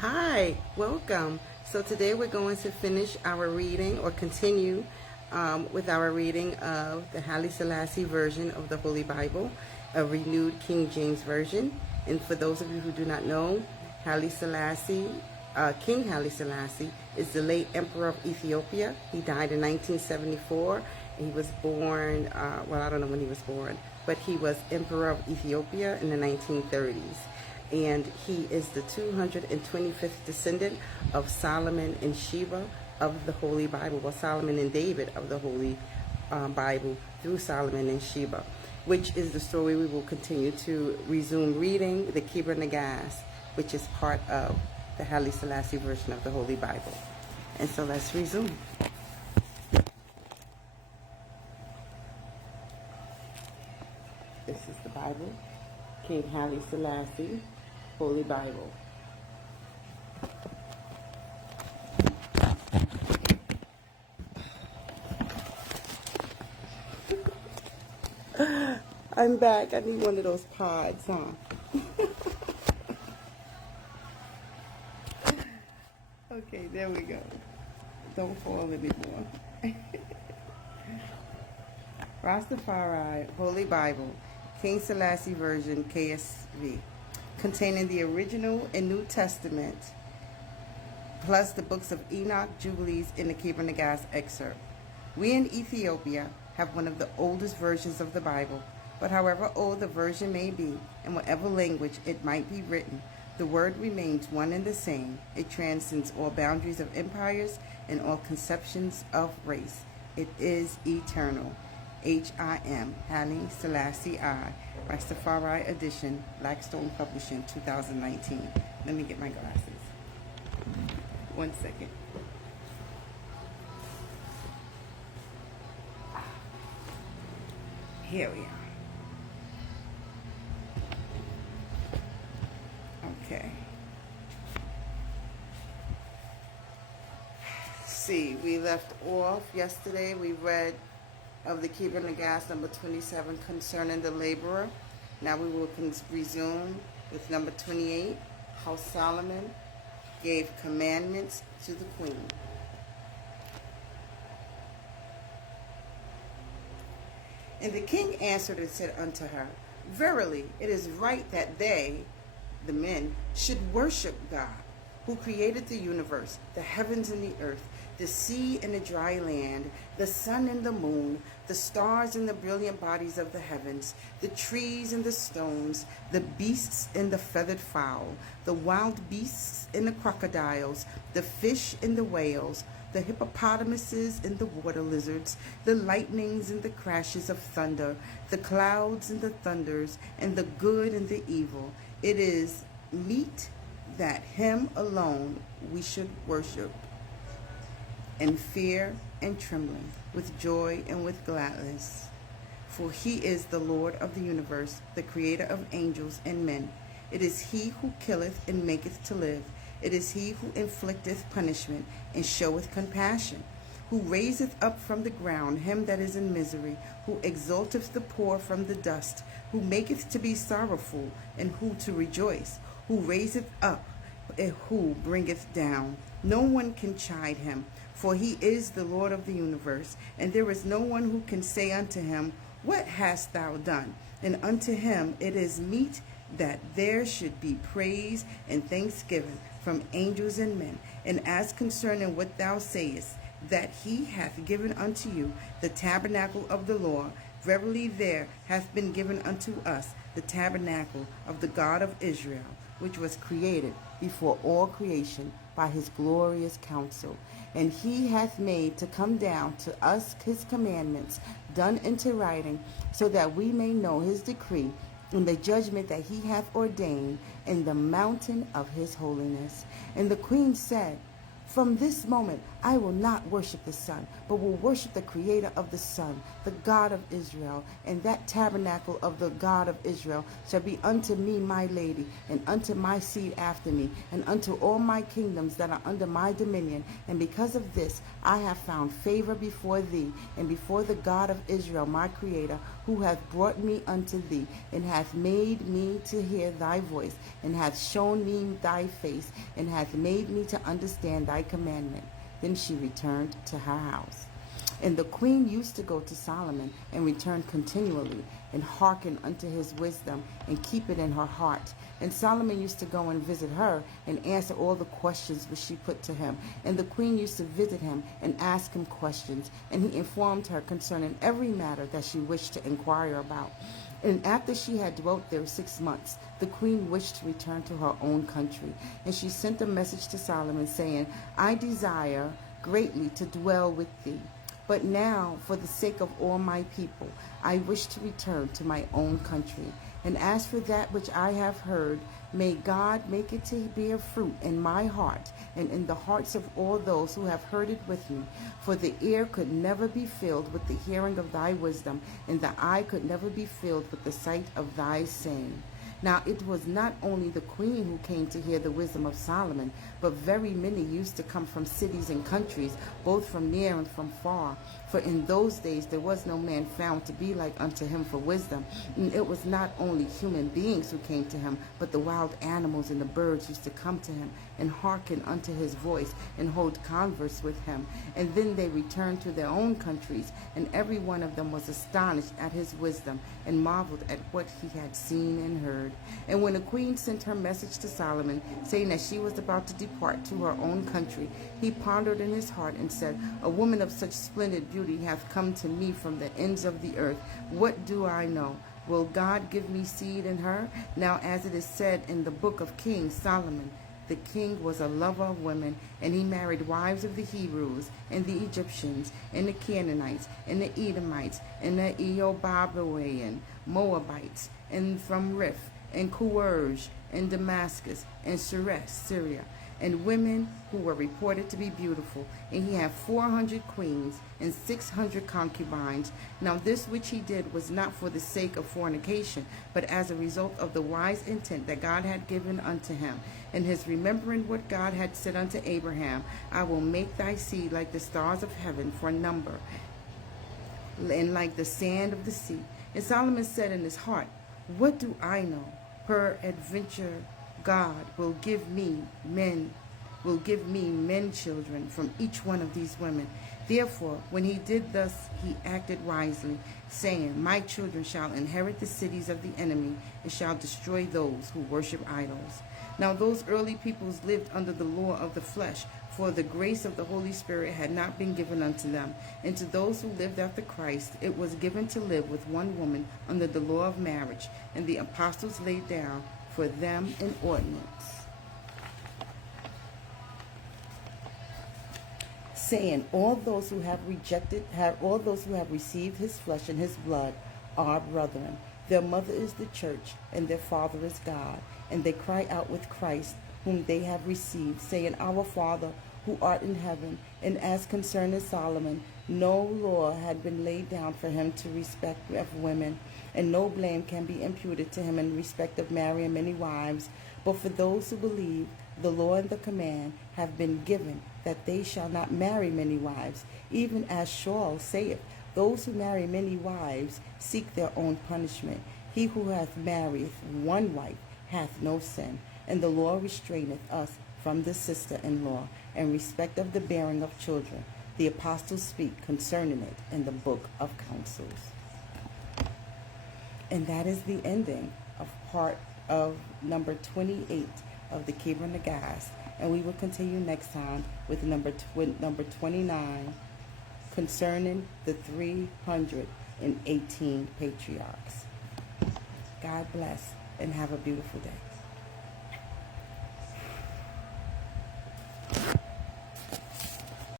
Hi, welcome. So today we're going to finish our reading or continue with our reading of the Haile Selassie version of the Holy Bible, a renewed King James Version. And for those of you who do not know, Haile Selassie, King Haile Selassie is the late Emperor of Ethiopia. He died in 1974. He was born, well, I don't know when he was born, but he was Emperor of Ethiopia in the 1930s. And he is the 225th descendant of Solomon and Sheba of the Holy Bible, well, Solomon and David of the Holy Bible through Solomon and Sheba, which is the story we will continue to resume reading, the Kebra Nagast, which is part of the Haile Selassie version of the Holy Bible. And so let's resume. This is the Bible, King Haile Selassie, Holy Bible. I'm back. I need one of those pods, huh? Okay, there we go. Don't fall anymore. Rastafari, Holy Bible, King Selassie version, KSV, containing the original and New Testament, plus the books of Enoch, Jubilees, and the Kebra Nagast excerpt. We in Ethiopia have one of the oldest versions of the Bible, but however old the version may be, in whatever language it might be written, the word remains one and the same. It transcends all boundaries of empires and all conceptions of race. It is eternal. H.I.M. Haile Selassie I, Rastafari edition, Blackstone Publishing, 2019. Let me get my glasses. 1 second. Here we are. Okay. See, we left off yesterday. We read of the Kebra Nagast number 27 concerning the laborer. Now we will resume with number 28, how Solomon gave commandments to the queen. And the king answered and said unto her, Verily, it is right that they, the men, should worship God, who created the universe, the heavens and the earth, the sea and the dry land, the sun and the moon, the stars and the brilliant bodies of the heavens, the trees and the stones, the beasts and the feathered fowl, the wild beasts and the crocodiles, the fish and the whales, the hippopotamuses and the water lizards, the lightnings and the crashes of thunder, the clouds and the thunders, and the good and the evil. It is meet that him alone we should worship in fear and trembling, with joy and with gladness. For he is the Lord of the universe, the creator of angels and men. It is he who killeth and maketh to live. It is he who inflicteth punishment and showeth compassion, who raiseth up from the ground him that is in misery, who exalteth the poor from the dust, who maketh to be sorrowful and who to rejoice, who raiseth up and who bringeth down. No one can chide him, for he is the Lord of the universe, and there is no one who can say unto him, What hast thou done? And unto him it is meet that there should be praise and thanksgiving from angels and men. And as concerning what thou sayest, that he hath given unto you the tabernacle of the Lord, verily there hath been given unto us the tabernacle of the God of Israel, which was created before all creation by his glorious counsel. And he hath made to come down to us his commandments, done into writing, so that we may know his decree and the judgment that he hath ordained in the mountain of his holiness. And the queen said, From this moment, I will not worship the sun, but will worship the creator of the sun, the God of Israel. And that tabernacle of the God of Israel shall be unto me my lady, and unto my seed after me, and unto all my kingdoms that are under my dominion. And because of this, I have found favor before thee, and before the God of Israel, my creator, who hath brought me unto thee, and hath made me to hear thy voice, and hath shown me thy face, and hath made me to understand thy commandment. Then she returned to her house. And the queen used to go to Solomon, and return continually, and hearken unto his wisdom, and keep it in her heart. And Solomon used to go and visit her, and answer all the questions which she put to him. And the queen used to visit him, and ask him questions, and he informed her concerning every matter that she wished to inquire about. And after she had dwelt there 6 months, the queen wished to return to her own country. And she sent a message to Solomon, saying, I desire greatly to dwell with thee. But now, for the sake of all my people, I wish to return to my own country. And as for that which I have heard, may God make it to bear fruit in my heart, and in the hearts of all those who have heard it with me. For the ear could never be filled with the hearing of thy wisdom, and the eye could never be filled with the sight of thy saying. Now it was not only the queen who came to hear the wisdom of Solomon, but very many used to come from cities and countries, both from near and from far. For in those days there was no man found to be like unto him for wisdom. And it was not only human beings who came to him, but the wild animals and the birds used to come to him, and hearken unto his voice, and hold converse with him. And then they returned to their own countries, and every one of them was astonished at his wisdom, and marveled at what he had seen and heard. And when the queen sent her message to Solomon, saying that she was about to depart to her own country, he pondered in his heart, and said, A woman of such splendid beauty hath come to me from the ends of the earth. What do I know? Will God give me seed in her? Now as it is said in the book of Kings, Solomon, the king, was a lover of women, and he married wives of the Hebrews, and the Egyptians, and the Canaanites, and the Edomites, and the Ethiopian, Moabites, and from Riph, and Kuerj, and Damascus, and Syria, and women who were reported to be beautiful. And he had 400 queens, and 600 concubines. Now this which he did was not for the sake of fornication, but as a result of the wise intent that God had given unto him, and his remembering what God had said unto Abraham, I will make thy seed like the stars of heaven for number, and like the sand of the sea. And Solomon said in his heart, What do I know? Peradventure God will give me men children from each one of these women. Therefore, when he did thus, he acted wisely, saying, My children shall inherit the cities of the enemy, and shall destroy those who worship idols. Now those early peoples lived under the law of the flesh, for the grace of the Holy Spirit had not been given unto them. And to those who lived after Christ, it was given to live with one woman under the law of marriage, and the apostles laid down for them an ordinance, saying, all those who have received his flesh and his blood are brethren. Their mother is the church, and their father is God. And they cry out with Christ, whom they have received, saying, Our Father, who art in heaven. And as concerning Solomon, no law had been laid down for him to respect of women, and no blame can be imputed to him in respect of marrying many wives. But for those who believe, the law and the command have been given, that they shall not marry many wives, even as Shaul saith, Those who marry many wives seek their own punishment. He who hath married one wife hath no sin, and the law restraineth us from the sister-in-law, in respect of the bearing of children. The apostles speak concerning it in the book of Counsels. And that is the ending of part of number 28 of the Kebra Nagast. And we will continue next time with number 29, concerning the 318 patriarchs. God bless, and have a beautiful day.